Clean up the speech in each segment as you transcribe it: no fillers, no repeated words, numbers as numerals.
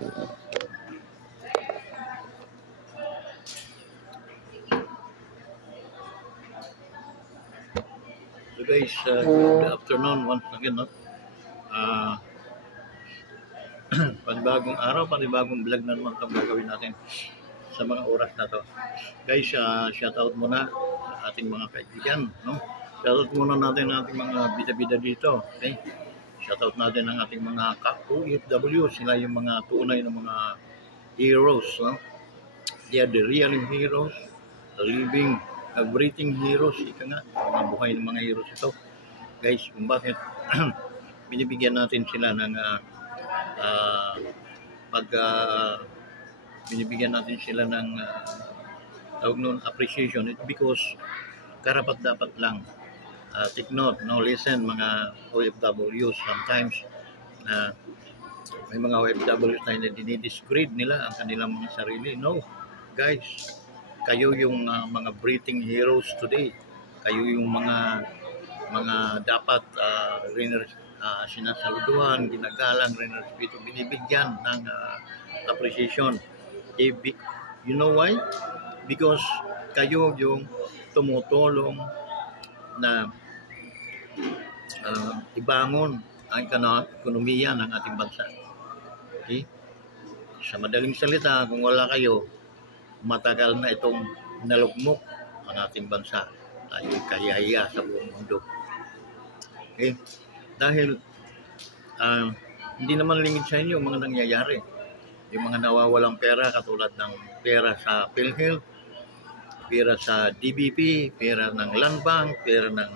So guys, good afternoon once again. No? Panibagong araw, panibagong vlog na naman itong gagawin natin sa mga oras na to. Guys, shout out muna sa ating mga kaibigan. No? Shout out muna natin ang ating mga bida-bida dito. Okay? Shout out natin ang ating mga OFW. Sila yung mga tunay na mga heroes. No? They are the real heroes, the living, breathing heroes. Ika nga, mga buhay ng mga heroes ito. Guys, kung bakit binibigyan natin sila ng binibigyan natin sila ng tawag nun, appreciation. It's because karapat dapat lang. Take note, no, listen mga OFWs. Sometimes may mga OFWs tayo na dinidisgrade nila ang kanilang mga sarili. No, guys, kayo yung mga breathing heroes today. Kayo yung mga dapat sinasaluduhan, ginagalang, rin-respeto, binibigyan ng appreciation. You know why? Because kayo yung tumutulong na ibangon ang ekonomiya ng ating bansa. Okay? Sa madaling salita, kung wala kayo, matagal na itong nalugmok ang ating bansa. Tayo kahihiya sa buong mundo. Okay? Dahil hindi naman lingid sa inyo mga nangyayari. Yung mga nawawalang pera katulad ng pera sa PhilHealth, pera sa DBP, pera ng Land Bank, pera ng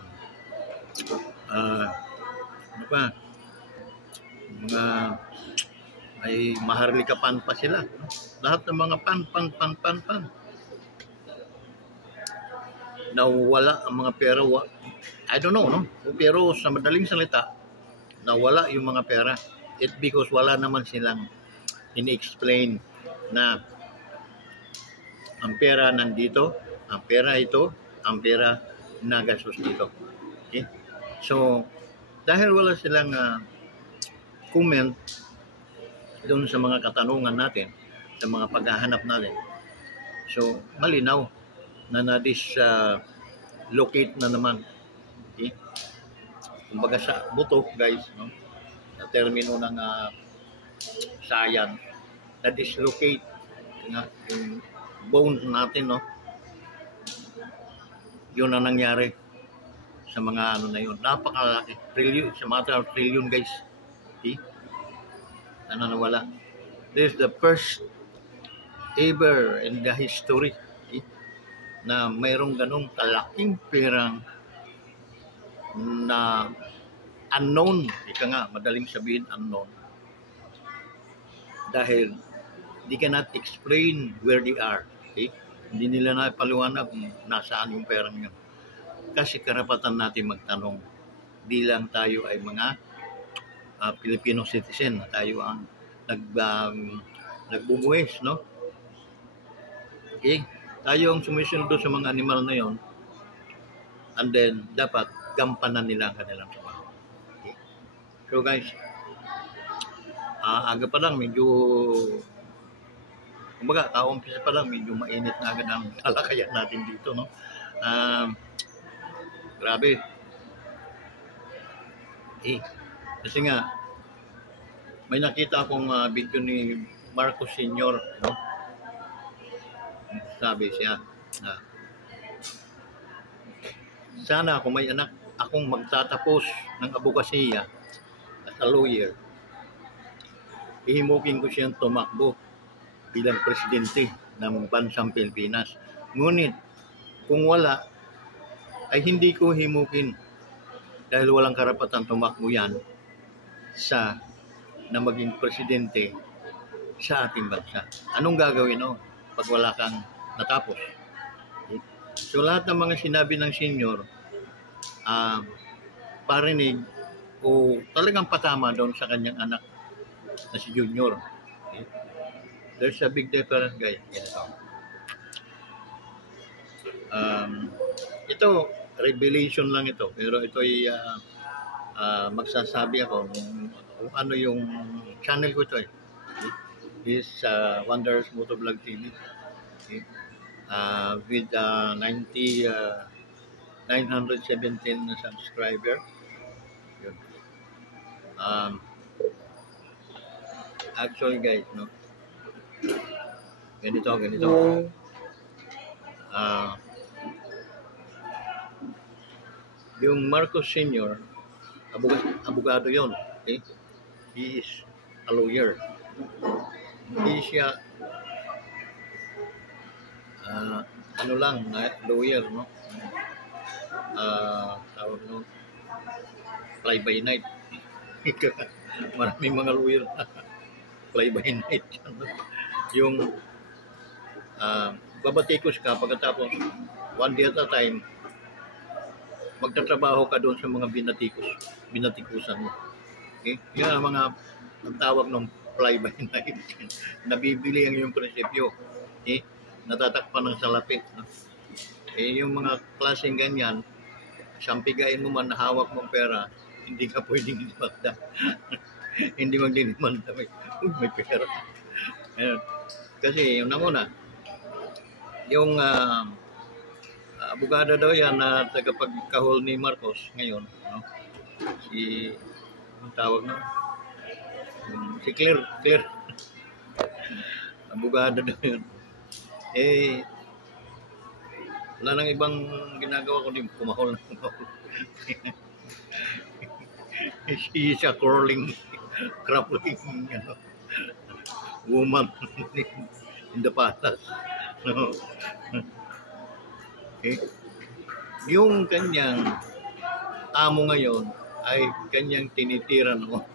ano pa, mga ay Maharlika pan pa sila. Lahat ng mga pan. Nawala ang mga pera. I don't know, no? Pero sa madaling salita, nawala yung mga pera. It's because wala naman silang ini-explain na ang pera nandito, ang pera ito, ang pera nagastos dito. Okay? So, dahil wala silang comment doon sa mga katanungan natin, sa mga paghahanap natin, so malinaw na locate na naman. Okay? Kumbaga sa buto, guys, no? Sa termino ng science, na dislocate nga yung bones natin, no? Yun ang nangyari sa mga ano na yun. Napakalaki. Trillion, sa matter of trillion, guys. Okay? Ano nawala? This is the first ever in the history, okay, na mayroong ganong kalaking perang na unknown. Ika nga, madaling sabihin unknown. Dahil they cannot explain where they are. Okay? Hindi nila na paliwanag kung nasaan yung perang yun. Kasi karapatan natin magtanong bilang tayo ay mga Filipino citizen. Tayo ang nagbubuwis, no? Okay? Tayo ang sumusunod sa mga animal na yon, and then dapat gampanan nila ang kanilang trabaho. Okay? So guys, aga pa lang medyo, kumbaga kaumpisa pa lang medyo mainit na agad ang talakayan natin dito, no? Grabe. Kasi nga may nakita akong video ni Marcos Sr., no? Sabi siya, sana kung may anak akong magtatapos ng abogasiya as a lawyer, ihimukin ko siyang tumakbo bilang presidente ng bansang Pilipinas. Ngunit kung wala, ay hindi ko himukin dahil walang karapatan tumakbo yan na maging presidente sa ating bansa. Anong gagawin no pag wala kang natapos? Okay? So lahat ng mga sinabi ng senior, parinig o talagang patama doon sa kanyang anak na si Junior. Okay? There's a big difference, guys. Ito, revelation lang ito. Pero ito ay magsasabi ako kung ano yung channel ko ito. Okay? is Wanderers Motovlog TV. Okay? With 917 subscriber. Yun. Um, Actually guys, no, ganito. Ah, yung Marcos Senior, abogado yon. Okay? He is a lawyer. Hindi siya ano lang, lawyer, no? Tawag no, fly by night. Maraming mga lawyer na fly by night. Yung babatikos ka pagkatapos one day at a time, magtatrabaho ka doon sa mga binatikusan mo. Okay? Yan ang mga ang tawag ng fly by night. Nabibili ang yung prinsipyo. Okay? Natatakpan ng salapit. No? Yung mga klaseng ganyan, sampigain mo man na hawak mong pera, hindi ka pwedeng dimanda. Hindi magdidimanda. May pera. Ayan. Kasi yung namuna, yung abogado daw yan na tagapagkahol ni Marcos ngayon, no? Ang tawag na, si Claire. Abogado daw yun. Wala nang ibang ginagawa kundi kumahol. She is a crawling woman in the palace. No? Okay. Yung kanyang amo ngayon ay kanyang tinitiran, no?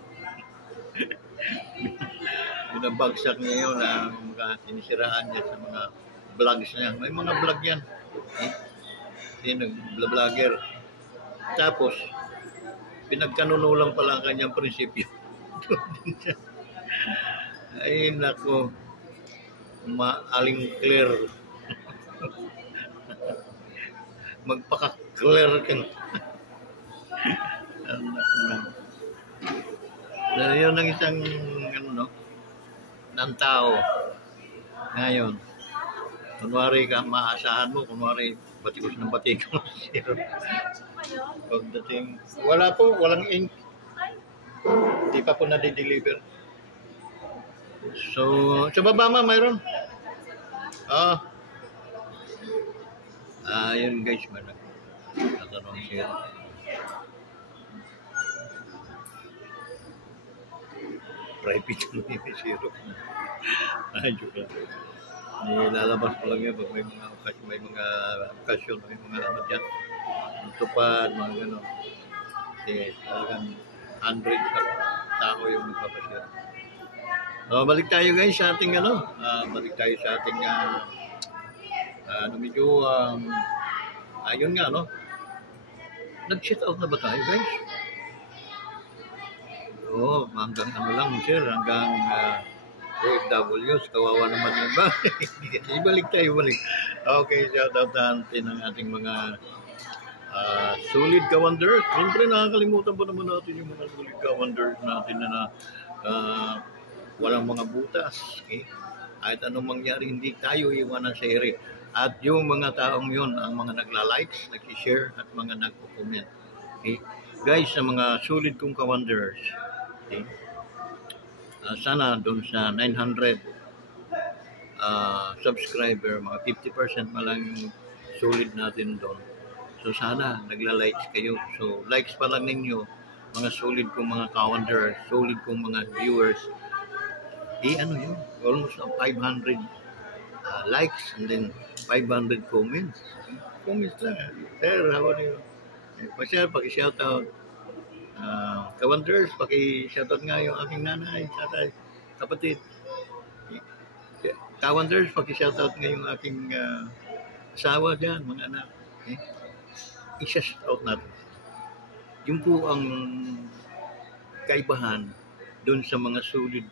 Binabagsak niya yun na sinisiraan niya sa mga vlogs niya. May mga vlog yan. Nag-vlogger. Tapos, pinagkanunulang pala ang kanyang prinsipyo. Ay, nako. Maaling clear. Magpaka-clear ka. Yun ang isang ng tao ngayon. Kunwari ka, maasahan mo, kunwari batikos ng batikos. Pagdating, walang ink. Hindi pa po na-deliver. So, sa baba mayroon. Yun guys, natanong siya. Private ni Zero. Joke lang. Nilalabas ko lang yan pag may mga okasyon, may mga ano dyan. Tupad, mga gano'n. Kasi talagang 100 tao yung nagpapasya. Balik tayo guys sa ating medyo ayun nga, no? Nag-shit out na ba tayo guys? Hanggang lang sir, hanggang OFWs, kawawa naman yung iba. Balik. Okay, shout out natin ang ating mga solid ka-wonders. Siyempre nakakalimutan pa naman natin yung mga solid ka-wonders natin na walang mga butas. Okay? Kahit anong mangyari, hindi tayo iwanan sa ere. At yung mga taong yun, ang mga nagla-likes, nag-share, at mga nagko-comment. Okay? Guys, sa mga solid kong ka-wonders, okay? Sana doon sa 900 subscriber, mga 50% na lang yung solid natin doon. So sana nagla-likes kayo. So likes pa lang ninyo, mga solid kong mga ka-wonders, solid kong mga viewers. Yun, almost 500 likes and then 500 comments. Comments lang. Sir, how are you? Paki-shoutout. Ka-wonders, paki-shoutout nga yung aking nanay, tatay, kapatid. Ka-wonders, paki-shoutout nga yung aking asawa dyan, mga anak. Okay? I-shoutout natin. Yun po ang kaibahan doon sa mga solid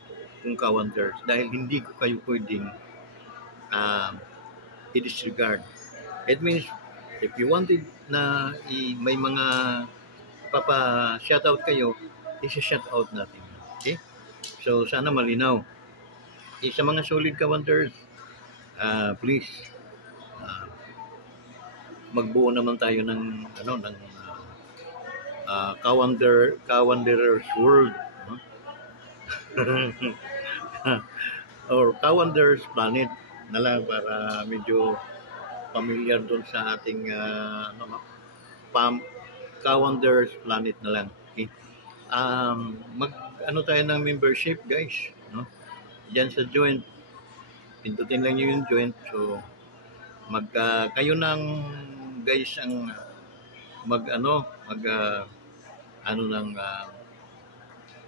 kong ka-wonders dahil hindi ko kayo pwedeng i-disregard. It means, if you wanted na may mga papa-shoutout kayo, isa-shoutout natin. Okay? So, sana malinaw. Sa mga solid ka-wonders, please, magbuo naman tayo ng Ka-Wanderers World, no? Or Ka-Wanderers Planet na lang para medyo familiar doon sa ating Ka-Wanderers Planet na lang. Okay? Tayo ng membership, guys, no? Diyan sa joint, pindutin lang niyo yung joint. So kayo nang guys ang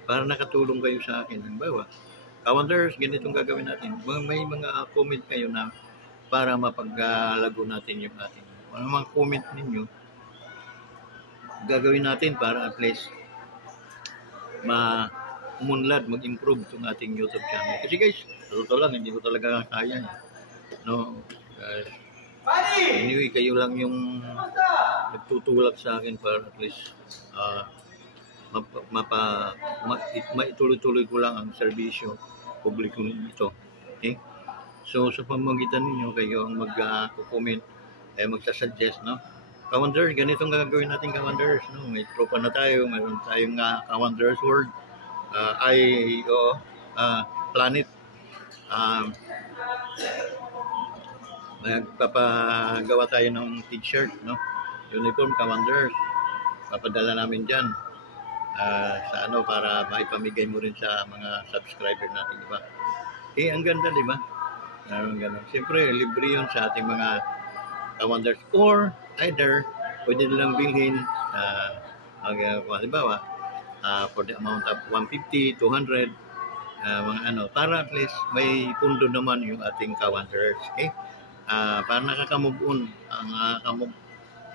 para nakatulong kayo sa akin. Halimbawa, Ka-Wonders, ganitong gagawin natin. May mga comment kayo na para mapaglago natin yung ating mga comment ninyo, gagawin natin para at least umunlad, mag-improve itong ating YouTube channel. Kasi guys, totoo lang, hindi ko talaga kaya. No? Anyway, kayo lang yung nagtutulak sa akin para at least maituloy-tuloy ko lang ang serbisyo publiko ito. Okay? So, sa pamamagitan ninyo, kayo ang mag-comment, magsasuggest, no? Ka-Wonders, ganitong gagawin natin, Ka-Wonders, no? May tropa na tayo, mayroon tayong Ka-Wonders World, Planet. Magpapagawa tayo ng t-shirt, no? Uniform, Ka-Wonders. Papadala namin dyan para maipamigay mo rin sa mga subscriber natin, di ba? Ang ganda, di ba? Ganun. Siyempre, libre yun sa ating mga Ka-Wonders. Or either, pwede nilang bilhin halimbawa, for the amount of 150, 200, para at least may pundo naman yung ating Ka-Wonders. Okay? Para nakakamove on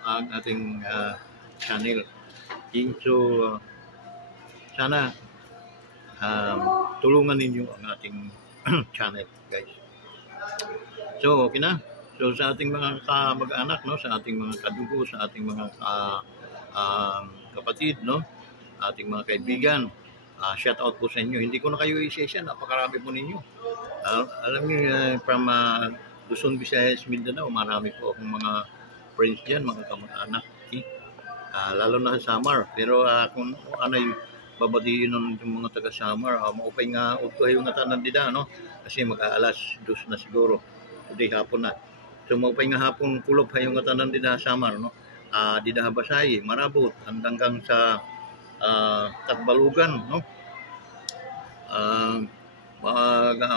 ang ating channel. So, sana tulungan ninyo ang ating channel, guys. So, okay na. So, sa ating mga kamag-anak, no, sa ating mga kadugo, sa ating mga kapatid, no, ating mga kaibigan, shout out po sa inyo. Hindi ko na kayo isa-isa, napakarami po ninyo. Alam niyo, from Luzon, Visayas, Mindanao, marami po akong mga friends dyan, mga kamag-anak. Okay? Lalo na sa Samar. Pero kung babatiin nun yung mga taga-Samar, maupay nga utoy yung natanan dida, no? Kasi mag-aalas 2 na siguro. Today hapon na. So maupay nga hapon kulop yung natanan dida Samar, no? Dida Habasay, Marabot, hanggang sa Tagbalugan, no?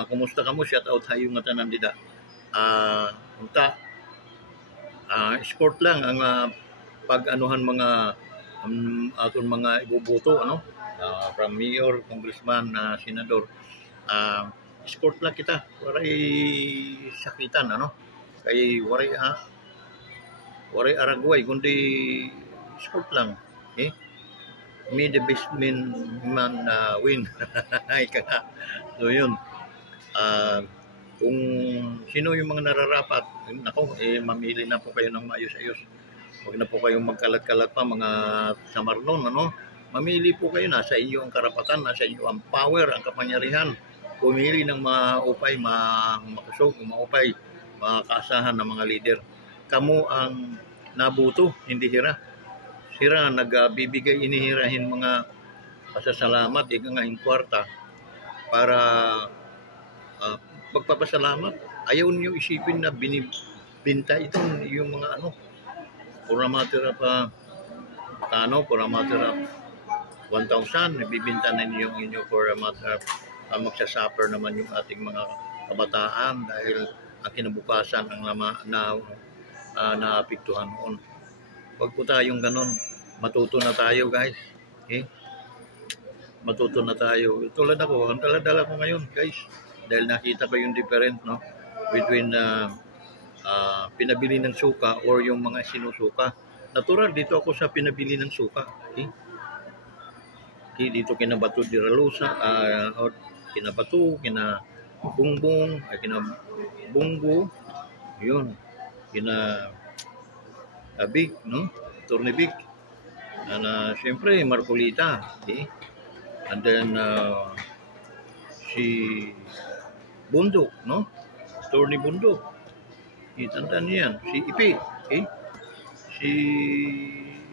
Kumusta ka mo? Shout out yung natanan dida. Sport lang ang pag-anuhan mga aton mga iboboto, ano? From mayor, congressman, senador, sport lang kita, waray sakitan, ano? Kay waray aragway, kundi sport lang. Okay? May the best man win. So yun, kung sino yung mga nararapat, mamili na po kayo ng maayos-ayos. Huwag na po kayong magkalat-kalat pa, mga samarnon, ano? Mamili po kayo, nasa inyo ang karapatan, nasa inyo ang power, ang kapangyarihan. Pumili ng maupay, makusog, maupay, makaasahan ng mga leader. Kamu ang nabuto, hindi hira. Hira, nagbibigay, inihirahin mga pasasalamat, nga kwarta, para magpapasalamat. Ayaw niyo isipin na binibinta ito yung mga for a matter of for a matter of 1,000, nabibinta na niyo yung inyo for a matter of magsasuffer naman yung ating mga kabataan dahil ang kinabukasan ang naapektuhan noon. Huwag po tayong ganon. Matuto na tayo, guys. Okay? Matuto na tayo. Tulad ako, ang dala-dala ko ngayon, guys. Dahil nakita ko yung different, no? Between pinabili ng suka or yung mga sinusuka. Natural, dito ako sa pinabili ng suka. Okay? Okay, dito kinabato di Ralusa, or kinabato, kinabungbong, kinabunggo, yun, kinabig, no? Tornibig. Siyempre, Marcolita. Okay? And then, si Bundok, no? Attorney Bundok. Itanda niya yan. Si Ipi. Okay? Si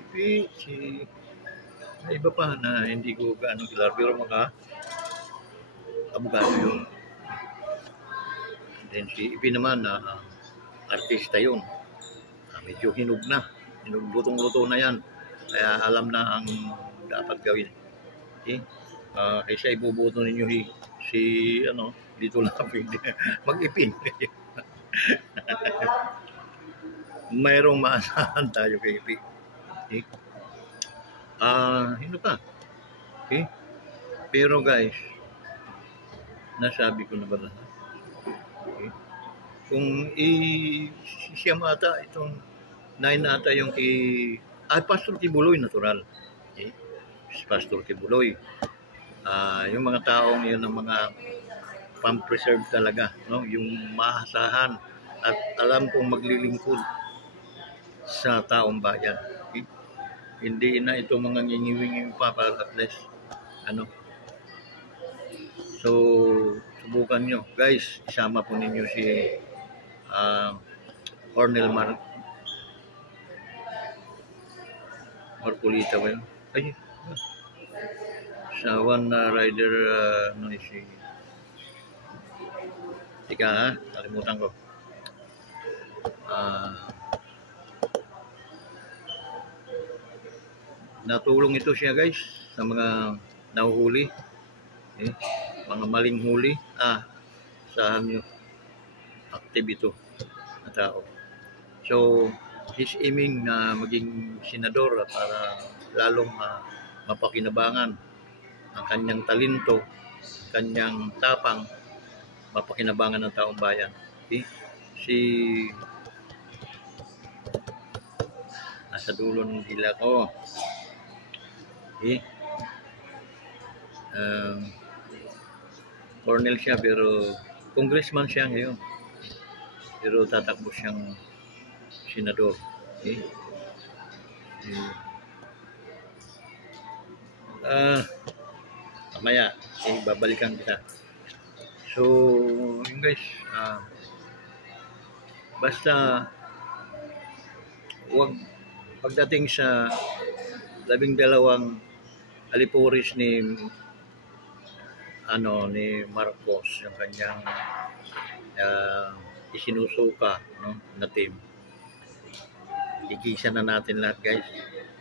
Ipi, si iba pa na hindi ko gaano kilala pero mga abogado yun. Then si Ipi naman na artista yun. Medyo hinog na. Hinog lutong-luto na yan. Kaya alam na ang dapat gawin. Okay? Kaysa ibubuto ninyo si ano, dito lang mag-ipin. Mayroong maasahan tayo kay Ipi. Okay? Ano pa? Okay? Pero guys, nasabi ko na ba na? Okay? Kung siya mata, itong 9 ata yung Pastor Kibuloy, natural. Okay? Si Pastor Kibuloy. Yung mga taong yun ng mga pang-preserve talaga, no? Yung maasahan at alam kong maglilingkod sa taong bayan. Okay? Hindi na ito mga ngingiwing pa para at least ano. So subukan nyo guys, isama po ninyo si Cornel Marcolita ba yun? Ay, sa One Rider ano si tika ha, kalimutan ko. Natulong ito siya guys sa mga nahuhuli, mga maling huli. Saan nyo active ito na tao. So he's aiming na maging senador para lalong mapakinabangan ang kanyang talento, kanyang tapang, mapakinabangan ng taong bayan. Okay? Si nasa dulo ng dila ko. Okay? Cornel siya pero congressman siya ngayon. Pero tatakbo siyang senador. Okay? Mamaya, babalikan kita. So, yun guys, basta wag pagdating sa 12 alipuris ni Marcos, yung kanyang isinusuka, no, na team. Ikisa na natin lahat guys.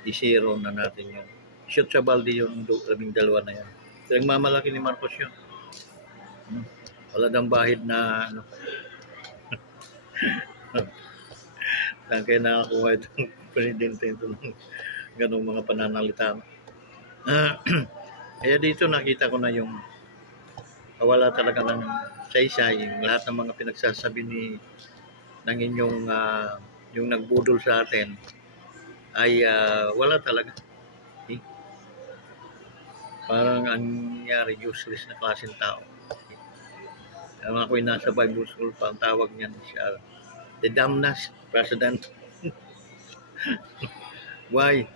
I-zero na natin yung shoot sa balde yung 12 na yan. Nagmamalaki ni Marcos yun. Wala nang bahid na ano. Saan kayo nakakuha itong presidente ito ng ganong mga pananalita. Kaya dito nakita ko na yung wala talaga ng saysay. Lahat ng mga pinagsasabi ng inyong yung nagbudol sa atin ay wala talaga. Okay? Parang ang nangyari, useless na klaseng tao. Okay? Ako'y nasa Bible school pa, ang tawag niyan siya the dumbness president. Why?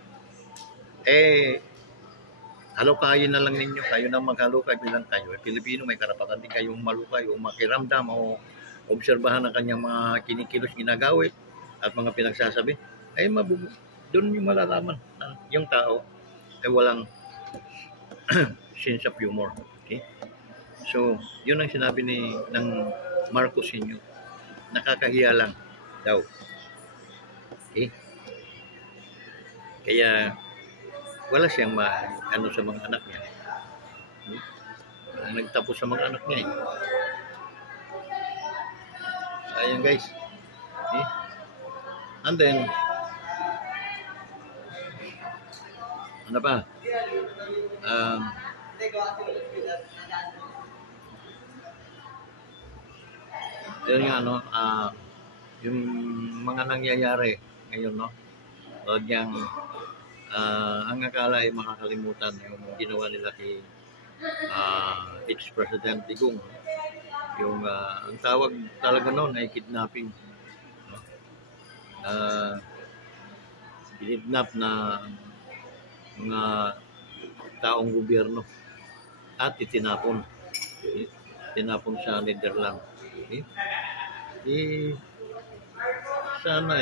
Halukayin na lang ninyo, kayo na maghalukay bilang kayo. Pilipino, may karapatan din kayong malukay o makiramdam o obserbahan ang kanyang mga kinikilos, ginagawit at mga pinagsasabi. Doon yung malalaman na yung tao ay walang sense of humor. Okay? So, yun ang sinabi ng Marcos inyo. Nakakahiya lang daw. Okay? Kaya wala siyang ano sa mga anak niya. Nagtapos sa mga anak niya. Ayan guys. Okay? And then ano pa? Yun nga yung mga nangyayari ngayon, no? O diyang ang akala ay makakalimutan yung ginawa nila kay ex-President Digong. Yung ang tawag talaga noon ay kidnapping. No? Kidnap na mga taong gobyerno at itinapon. tinapon sa Netherlands. Okay? Eh, sana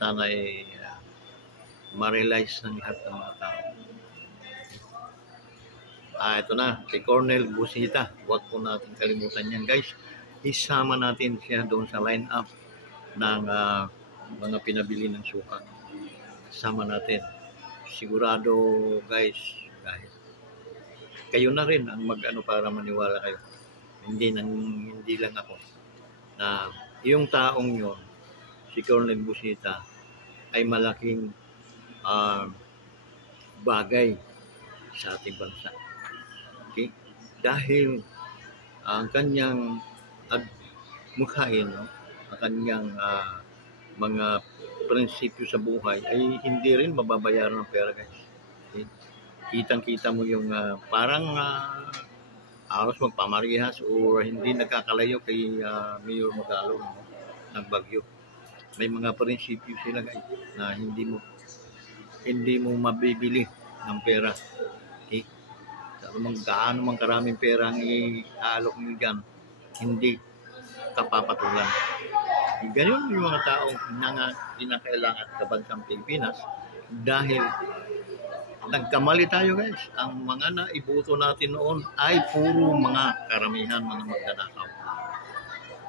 sana ma-realize ng lahat ng mga tao. Ito na, si Cornel Busita. Huwag po natin kalimutan yan, guys. Isama natin siya doon sa line-up ng mga pinabili ng suka. Sama natin. Sigurado, guys, kayo na rin ang para maniwala kayo. Hindi lang ako. Na yung taong yon, si Cornel Busita, ay malaking bagay sa ating bansa. Okay? Dahil ang kanyang mukhain, no? Ang kanyang mga prinsipyo sa buhay ay hindi rin mababayaran ng pera, guys. Okay? Kitang-kita mo yung parang aros magpamarihas o hindi nagkakalayo kay Mayor Magalong, no? Ng Bagyo. May mga prinsipyo sila, guys, na hindi mo mabibili ng pera. Okay? Gaano man karaming pera ang iaalok nyo dyan, hindi kapapatulan. Ganyan yung mga taong kinakailangan sa bansang Pilipinas dahil nagkamali tayo, guys. Ang mga naiboto natin noon ay puro mga karamihan mga magnanakaw.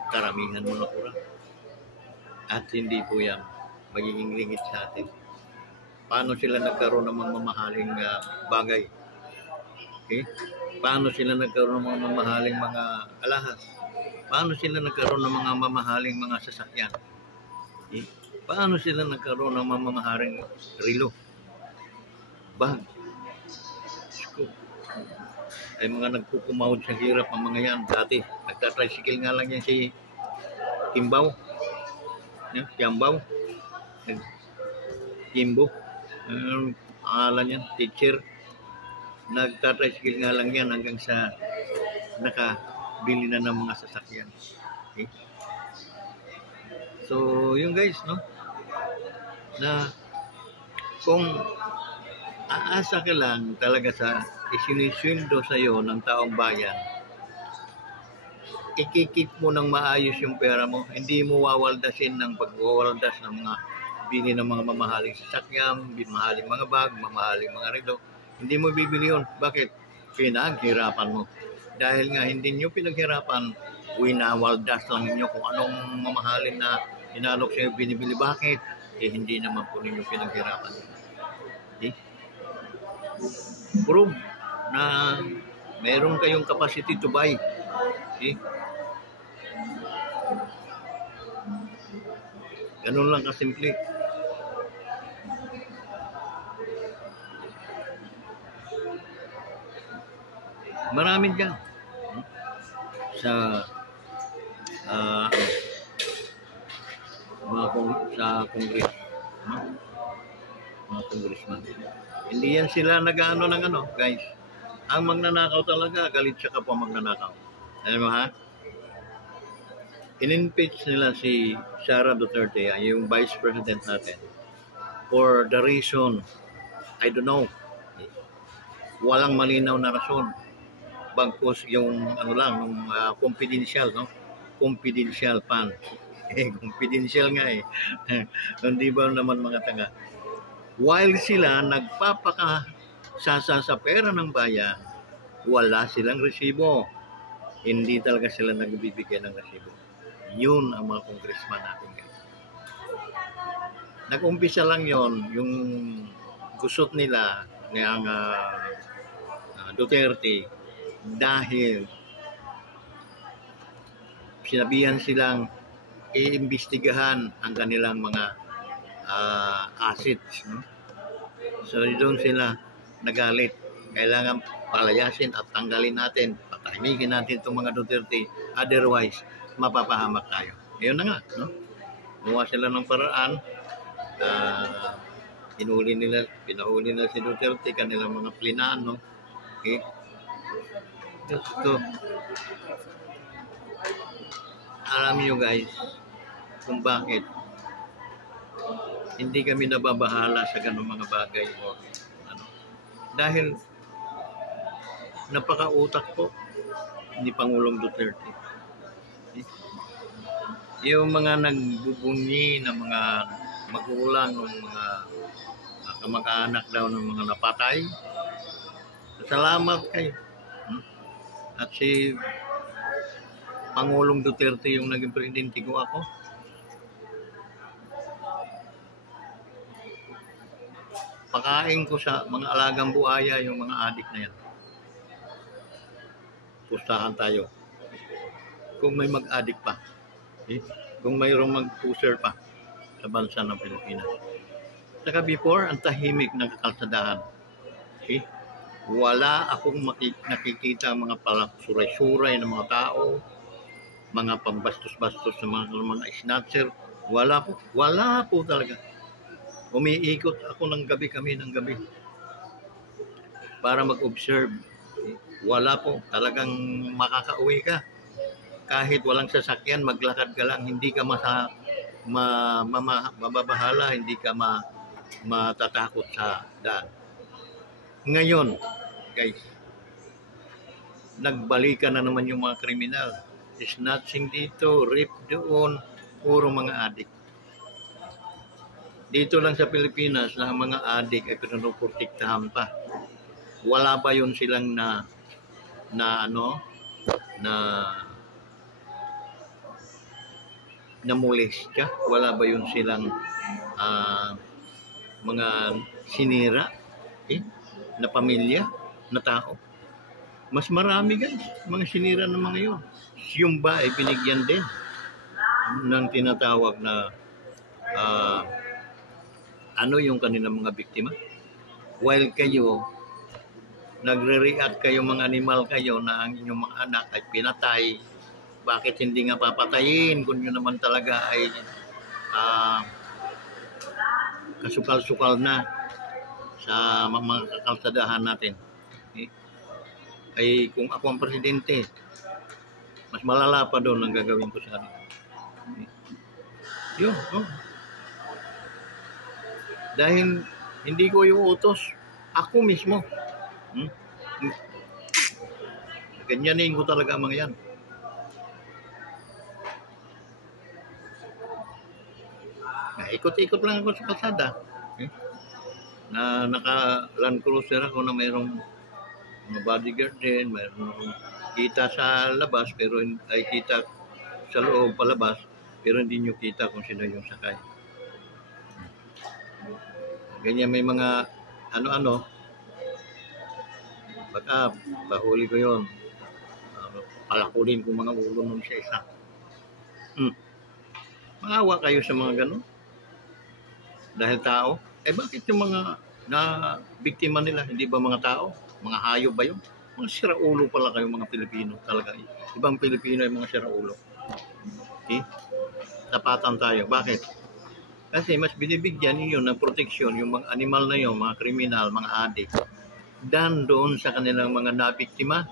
Karamihan mga kurang. At hindi po yan magiging lingit sa atin. Paano sila nagkaroon ng mga mamahaling bagay? Okay? Paano sila nagkaroon ng mga mamahaling mga alahas? Paano sila nagkaroon ng mga mamahaling mga sasakyan? Okay? Paano sila nagkaroon ng mga mamahaling relo? Bag? Ay mga nagkukumawad sa hirap ang mga yan dati. Nagtatricycle nga lang yan si Kimbaw. Kimbaw. Kimbo. Pangalan yan, teacher. Nagtatricycle nga lang yan hanggang sa nakabili na ng mga sasakyan. Okay? So, yung guys, no? Na kung aasa ka lang talaga sa isinisweldo sa'yo ng taong bayan, ikikip mo ng maayos yung pera mo. Hindi mo wawaldasin ng pagwawaldas ng mga bili ng mga mamahaling sasakyan, mamahaling mga bag, mamahaling mga relo. Hindi mo bibili yun. Bakit? Pinaghirapan mo. Dahil nga hindi nyo pinaghirapan, winawaldas lang ninyo kung anong mamahalin na inalok sa'yo binibili. Bakit? Hindi naman po ninyo pinaghirapan. Okay? Prove na meron kayong capacity to buy. Okay? Ganun lang kasimple. Maraming dyan sa Congress, mga congressman. Hindi yan sila nag-ano ng guys. Ang magnanakaw talaga, galit siya kapwa magnanakaw. Alam mo, ha? In-impeach nila si Sara Duterte, yung vice president natin, for the reason, I don't know, walang malinaw na rason. Bagkos yung confidential, no? Confidential pan. Confidential nga eh. Hindi ba naman mga tanga? While sila nagpapakasasa sa pera ng bayan, wala silang resibo. Hindi talaga sila nagbibigay ng resibo. Yun ang mga congressman natin, guys. Nag-umpisa lang yon yung gusot nila ng Duterte dahil sinabihan silang iimbestigahan ang kanilang mga assets. No? So doon sila nagalit. Kailangan palayasin at tanggalin natin, patahimikin natin itong mga Duterte, otherwise mapapahamak tayo. Ayun na nga, no? Gumawa sila ng paraan. Pinahuli nila si Duterte, kanilang mga plinaan, no? Okay? So, alam nyo guys, kung bakit hindi kami nababahala sa ganung mga bagay. Dahil napaka-utak po ni Pangulong Duterte. Yung mga nagbubunyi ng mga magulang ng mga kamag-anak daw ng mga napatay, salamat kayo. At si Pangulong Duterte yung naging presidente ko ako. Pakain ko sa mga alagang buhaya yung mga adik na yan. Pustahan tayo. Kung may mag-adik pa. Kung mayroong mag-puser pa sa bansa ng Pilipinas. Saka before, ang tahimik ng kalsadahan. Wala akong nakikita mga suray-suray ng mga tao, mga pambastos-bastos ng mga snatcher. Wala po talaga. Umiikot ako ng gabi para mag-observe. Wala po, talagang makakauwi ka. Kahit walang sasakyan, maglakad ka lang, hindi ka mababahala, hindi ka matatakot sa daan. Ngayon, guys, nagbalikan na naman yung mga kriminal. Snatching dito, rape doon, puro mga adik. Dito lang sa Pilipinas na mga adik ay pinuprotektahan pa. Wala ba yun silang na molestya? Wala ba yun silang mga sinira na pamilya, na tao? Mas marami guys, mga sinira ng mga yun. Yung ba ay binigyan din ng tinatawag na ano yung kanilang mga biktima? While kayo, nagre-react kayo mga animal kayo na ang inyong mga anak ay pinatay, bakit hindi nga papatayin kung yun naman talaga ay kasukal-sukal na sa mga kakalsadahan natin? Ay kung ako ang presidente, mas malala pa doon ang gagawin ko sa kanila. Yun, dahil hindi ko iuutos, ako mismo. Ganyanin ko talaga ang mga yan. Ikot-ikot lang ako sa kalsada. Na naka-Land Cruiser ako na mayroong mga bodyguard din, mayroong kita sa labas, pero ay kita sa loob palabas, pero hindi nyo kita kung sino yung sakay. Ganyan may mga ano-ano, baka bahuli ko yun, palakulin ko mga ulo nun sa isa. Maawa kayo sa mga ganun dahil tao. Bakit yung mga na biktima nila hindi ba mga tao, mga hayop ba yun? Mga siraulo pala kayo mga Pilipino talaga. Ibang Pilipino ay mga siraulo. Tapatan tayo. Bakit? Kasi mas binibigyan niyo ng proteksyon yung mga animal na yun, mga kriminal, mga adik, dan doon sa kanilang mga nabiktima.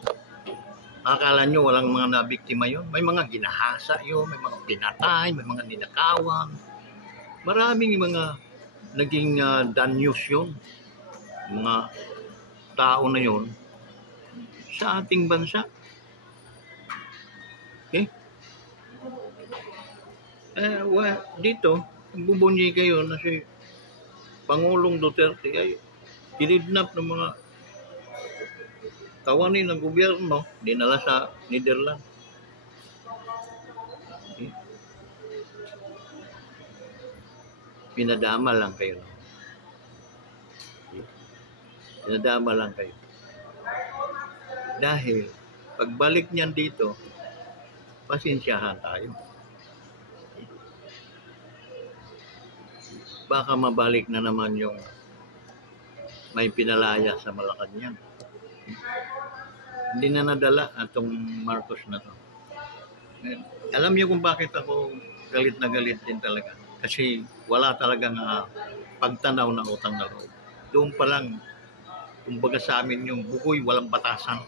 Akala nyo walang mga nabiktima yun? May mga ginahasa yun, may mga pinatay, may mga ninakawan. Maraming mga naging danyos yun. Mga tao na yun sa ating bansa. Okay? Dito, bubunyi kayo na si Pangulong Duterte ay kinidnap ng mga kawani ng gobyerno, dinala sa Netherlands. Pinadama lang kayo. Pinadama lang kayo. Dahil pagbalik niyan dito, pasensyahan tayo. Baka mabalik na naman yung may pinalaya sa Malacanang. Hindi na nadala atong Marcos na to. Alam niyo kung bakit ako galit na galit din talaga. Kasi wala talagang pagtanaw na utang na loob. Doon pa lang, kumbaga sa amin yung bukoy, walang batasan.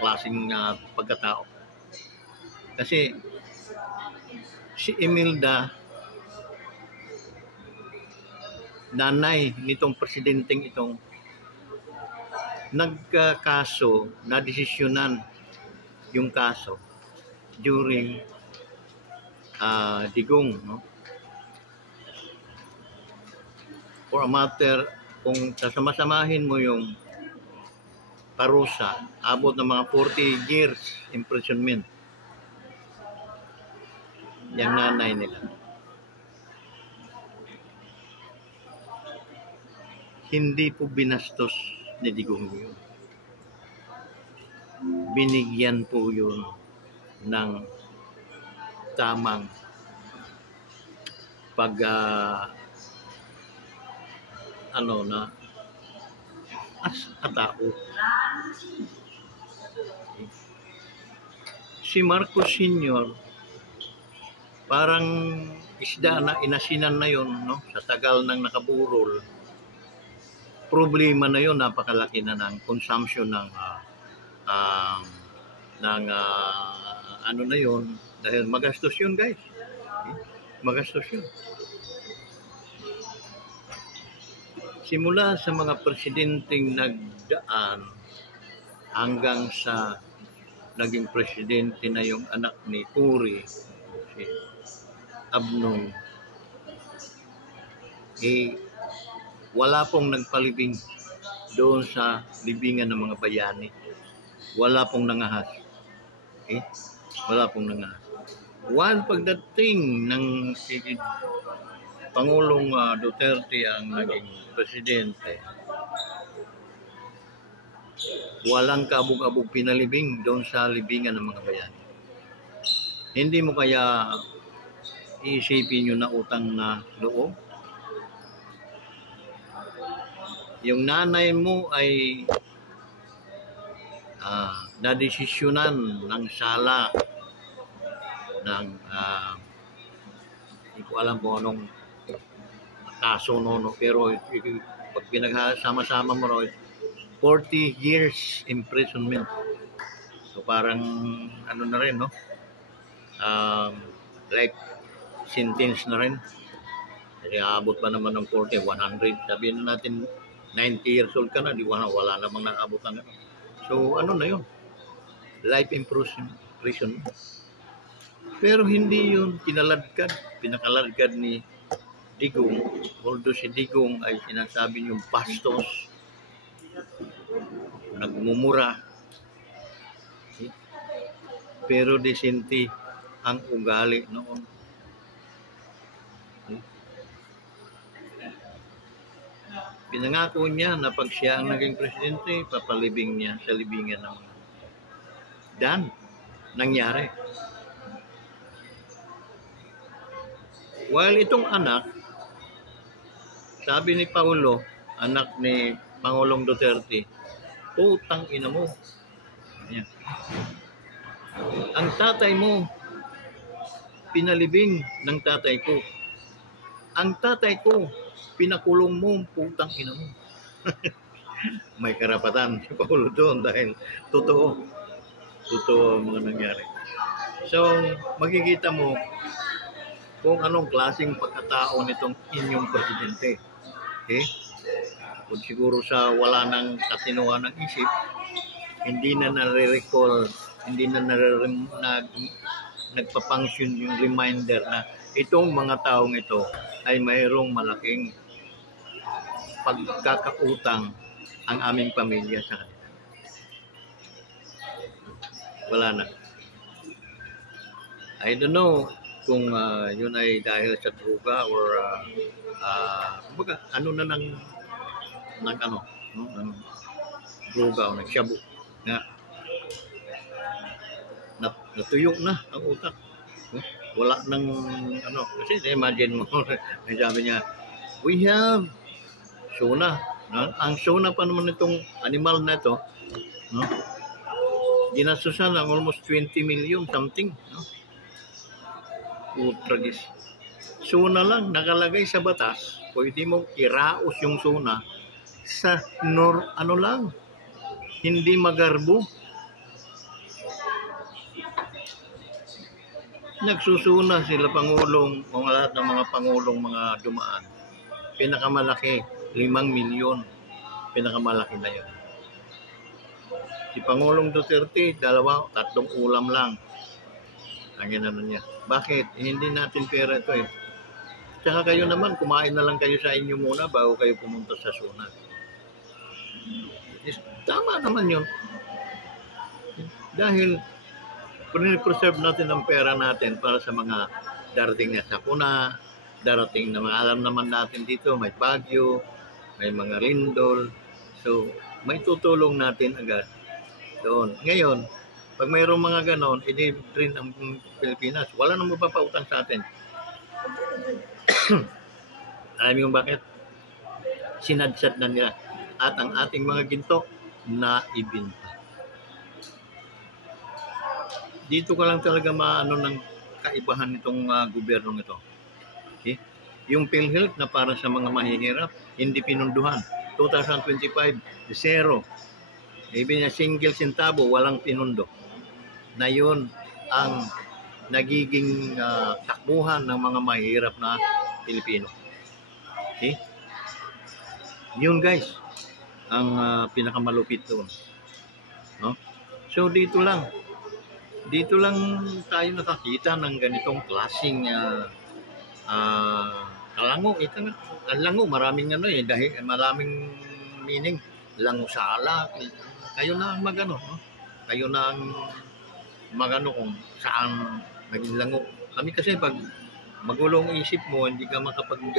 Klaseng pagkatao. Kasi si Imelda, nanay nitong presidenteng itong nagkakaso, nadesisyonan yung kaso during digong, no? For a matter, kung sasama-samahin mo yung parusa, abot ng mga 40 years imprisonment yung nanay nila. Hindi po binastos ni Digong yun. Binigyan po yun ng tamang pag as a tao. Si Marcos Sr. parang isda na inasinan na yun, no? Sa tagal ng nakaburol. Problema na yun, napakalaki na ng consumption ng ano na yun, dahil magastos yun, guys. Magastos yun. Simula sa mga presidenteng nagdaan hanggang sa naging presidente na yung anak ni Cory, si Abnong, wala pong nagpalibing doon sa libingan ng mga bayani. Wala pong nangahas. Wala pong nangahas. One pagdating ng Pangulong Duterte ang naging presidente, walang kaabog-abog pinalibing doon sa libingan ng mga bayani. Hindi mo kaya iisipin yun na utang na loob? Yung nanay mo ay nadesisyonan ng sala ng hindi ko alam kung anong kaso no, pero pag pinagsama-sama mo 40 years imprisonment. So parang ano na rin, no? Like sentence na rin. Kasi aabot pa naman ng 40, 100. Sabihin na natin 90 years old ka na, di wala namang naabot ng ano. So ano na yun? Life imprisonment. Pero hindi yun pinakaladkad ni Digong. Although si Digong ay sinasabi yung bastos, nagmumura, pero disente ang ugali noon. Pinangako niya na pag siya ang naging presidente, papalibing niya sa libingan ng mga. Dan, nangyari. While itong anak, sabi ni Paulo, anak ni Pangulong Duterte, putang ina mo. Ayan. Ang tatay mo, pinalibing ng tatay ko. Ang tatay ko, pinakulong mo, putang ina mo. May karapatan si Paulo doon dahil totoo ang mga nangyari. So, makikita mo kung anong klaseng pagkatao nitong inyong presidente. Kung siguro sa wala ng katinuan ng isip, hindi na nare-recall, hindi na nagpa-function yung reminder na itong mga taong ito ay mayroong malaking pagkakautang ang aming pamilya sa kanila. Wala na. I don't know kung yun ay dahil sa droga or kumbaga ano na ng droga o nagsyabu nga natuyo na ang utak. Wala nang kasi imagine mo sabi niya we have sona, ang sona pa naman itong animal na ito, no? Ginasusan ng almost 20 million something, no? Tragis. Sona lang nakalagay sa batas, pwede mo iraos yung sona sa lang, hindi magarbo. Nagsusuna sila Pangulong, lahat ng mga Pangulong mga dumaan. Pinakamalaki, 5 milyon. Pinakamalaki na yun. Si Pangulong Duterte, 2, 3 ulam lang. Ang inano niya. Bakit? Hindi natin pera ito eh. Tsaka kayo naman, kumain na lang kayo sa inyo muna bago kayo pumunta sa SUNA. Tama naman yun. Dahil preserve natin ang pera natin para sa mga darating na sakuna, darating na alam naman natin dito, may bagyo, may mga lindol. So, may tutulong natin agad doon. Ngayon, pag mayroong mga ganon, hindi rin ang Pilipinas. Wala nang mapapautang sa atin. Alam niyo bakit? Sinadsad na nila. At ang ating mga ginto na ibinta. Dito ka lang talaga maano ng kaibahan nitong gobyernong ito. Okay? Yung PhilHealth na para sa mga mahihirap, hindi pinunduhan. 2025, 0. Even na single centavo, walang pinundo. Na yun ang nagiging takbuhan ng mga mahihirap na Pilipino. Okay? Yun guys, ang pinakamalupit doon. No? So dito lang tayo nakakita ng ganitong klaseng kalango. Ito nga, ang lango, maraming ano eh, dahil maraming meaning. Lango sa alak. Kayo na ang magano, no? Kayo na ang magano kung saan naging lango. Kami kasi pag magulong isip mo, hindi ka makapag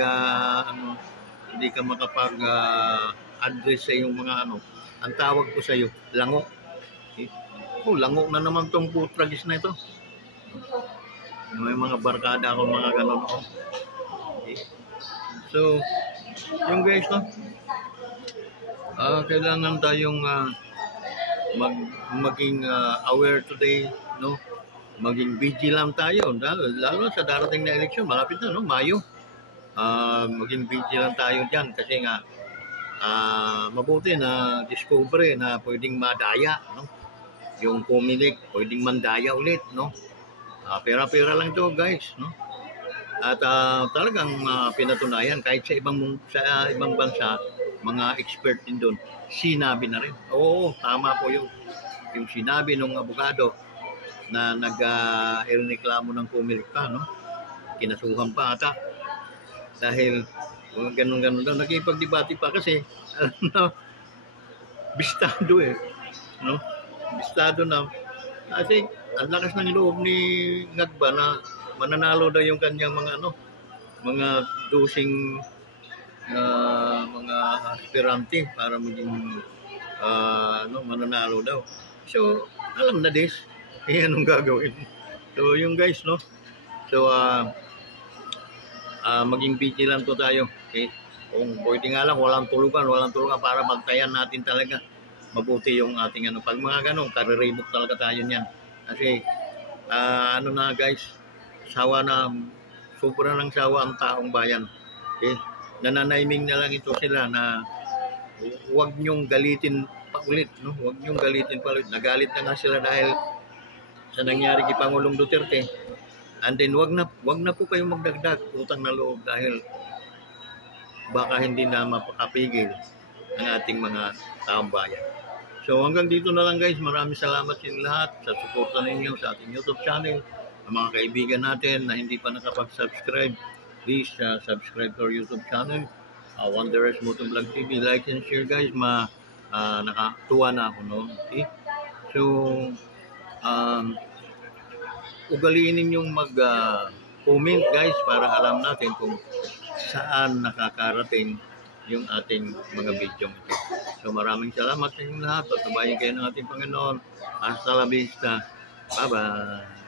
address sa yung mga ano. Ang tawag ko sa iyo, lango. Okay? Oh, lango na naman tong putragis na ito. May mga barkada ako, mga ganon. Oh. Okay. So, yung guys, no? Kailangan tayong maging aware today, no? Maging vigilant tayo, lalo sa darating na eleksyon, malapit na, no? Mayo. Maging vigilant tayo dyan kasi nga mabuti na discovery na pwedeng madaya, no? Yung pumilik, pwedeng mandaya ulit, no? Pera-pera lang to guys, no? At talagang pinatunayan kahit sa ibang bansa, mga expert din doon, sinabi na rin. Oo, tama po yung sinabi ng abogado na nag-reklamo ng pumilik pa, no? Kinasuhan pa ata. Dahil ganun-ganun daw, nakipagdebate pa kasi, alam na, bistado eh, no? Bistado na. Kasi, ang lakas ng loob ni Ngagba na mananalo daw yung kanyang mga dosing mga aspirante para maging mananalo daw. So, alam na this. Anong gagawin? So, yung guys, no? So, maging vigilant po tayo. Okay? Kung pwede nga lang, walang tulugan para magtayan natin talaga. Mabuti yung ating pag mga ganun, kariribok talaga tayo niyan. Kasi, na guys, sobra ng sawa ang taong bayan. Okay? Nananaiming na lang ito sila na huwag nyong galitin pa ulit, no? Huwag nyong galitin pa ulit. Nagalit na nga sila dahil sa nangyari kay Pangulong Duterte. And then wag na po kayong magdagdag utang na loob dahil baka hindi na mapakapigil ang ating mga taong bayan. So hanggang dito na lang guys. Maraming salamat sa lahat sa suporta ninyo sa ating YouTube channel. Ang mga kaibigan natin na hindi pa nakapag-subscribe, please subscribe to our YouTube channel, Wanderers Motovlog TV. Like and share guys. Nakatuwa na ako, no? Okay? So, ugaliin ninyong mag-comment guys para alam natin kung saan nakakarating yung ating mga video ito. So maraming salamat sa inyong lahat. Patabayin kayo ng ating Panginoon. Hasta la vista. Bye-bye.